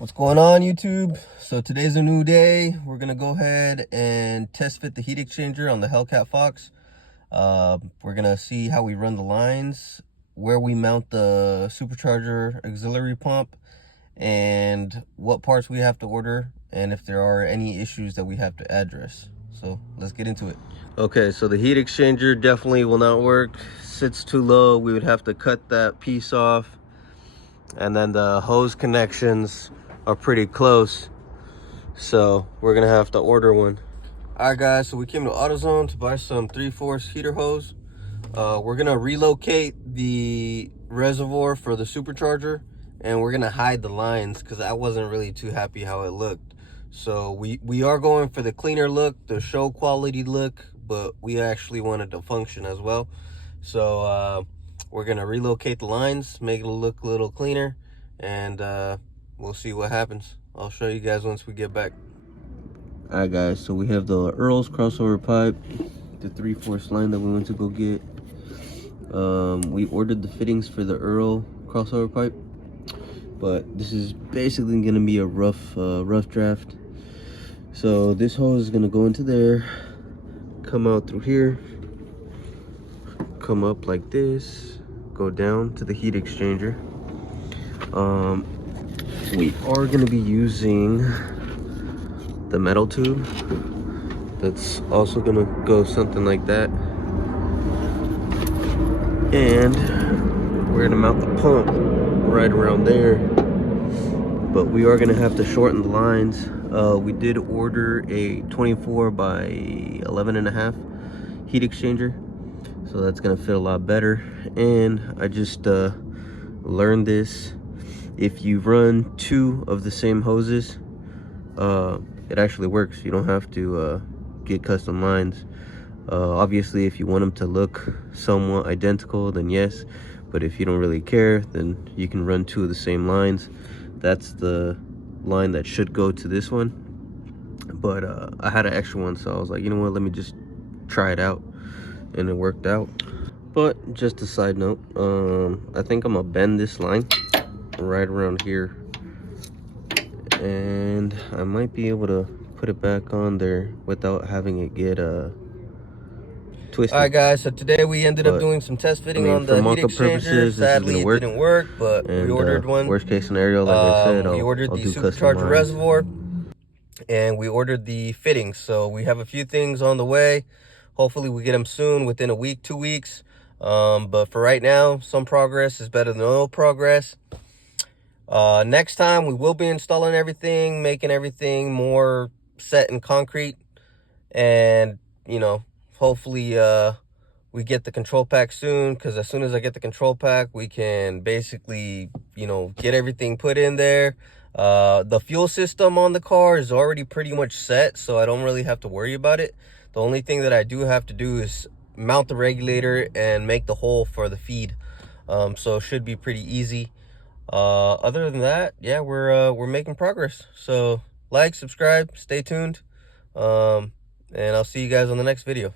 What's going on, YouTube? So today's a new day. We're gonna go ahead and test fit the heat exchanger on the Hellcat Fox. We're gonna see how we run the lines, where we mount the supercharger auxiliary pump, and what parts we have to order, and if there are any issues that we have to address. So let's get into it. Okay, so the heat exchanger definitely will not work. Sits too low. We would have to cut that piece off, and then the hose connections are pretty close, so we're gonna have to order one. All right, guys, so we came to AutoZone to buy some 3/4 heater hose. We're gonna relocate the reservoir for the supercharger, and we're gonna hide the lines because I wasn't really too happy how it looked. So we are going for the cleaner look, the show quality look, but we actually wanted to function as well. So we're gonna relocate the lines, make it look a little cleaner, and we'll see what happens. I'll show you guys once we get back. All right, guys, so we have the Earl's crossover pipe, the 3/4 line that we went to go get. We ordered the fittings for the Earl crossover pipe, but this is basically gonna be a rough draft. So this hose is gonna go into there, come out through here, come up like this, go down to the heat exchanger. We are going to be using the metal tube that's also going to go something like that, and we're going to mount the pump right around there, but we are going to have to shorten the lines. We did order a 24 by 11.5 heat exchanger, so that's going to fit a lot better. And I just learned this: if you run 2 of the same hoses, it actually works. You don't have to get custom lines. Obviously, if you want them to look somewhat identical, then yes, but if you don't really care, then you can run 2 of the same lines. That's the line that should go to this one, but I had an extra one, so I was like, you know what, let me just try it out, and it worked out. But just a side note, I think I'm gonna bend this line right around here, and I might be able to put it back on there without having it get twisted. All right, guys, so today we ended up doing some test fitting on the heat exchanger. Sadly, it didn't work, but we ordered one. Worst case scenario, like I said, we ordered the supercharger reservoir, and we ordered the fittings. So we have a few things on the way. Hopefully we get them soon, within a week, 2 weeks. But for right now, some progress is better than no progress. Next time we will be installing everything, making everything more set in concrete, and hopefully we get the control pack soon, because as soon as I get the control pack, we can basically get everything put in there. The fuel system on the car is already pretty much set, so I don't really have to worry about it. The only thing that I do have to do is mount the regulator and make the hole for the feed, so it should be pretty easy. Other than that, yeah, we're making progress. So like, subscribe, stay tuned, and I'll see you guys on the next video.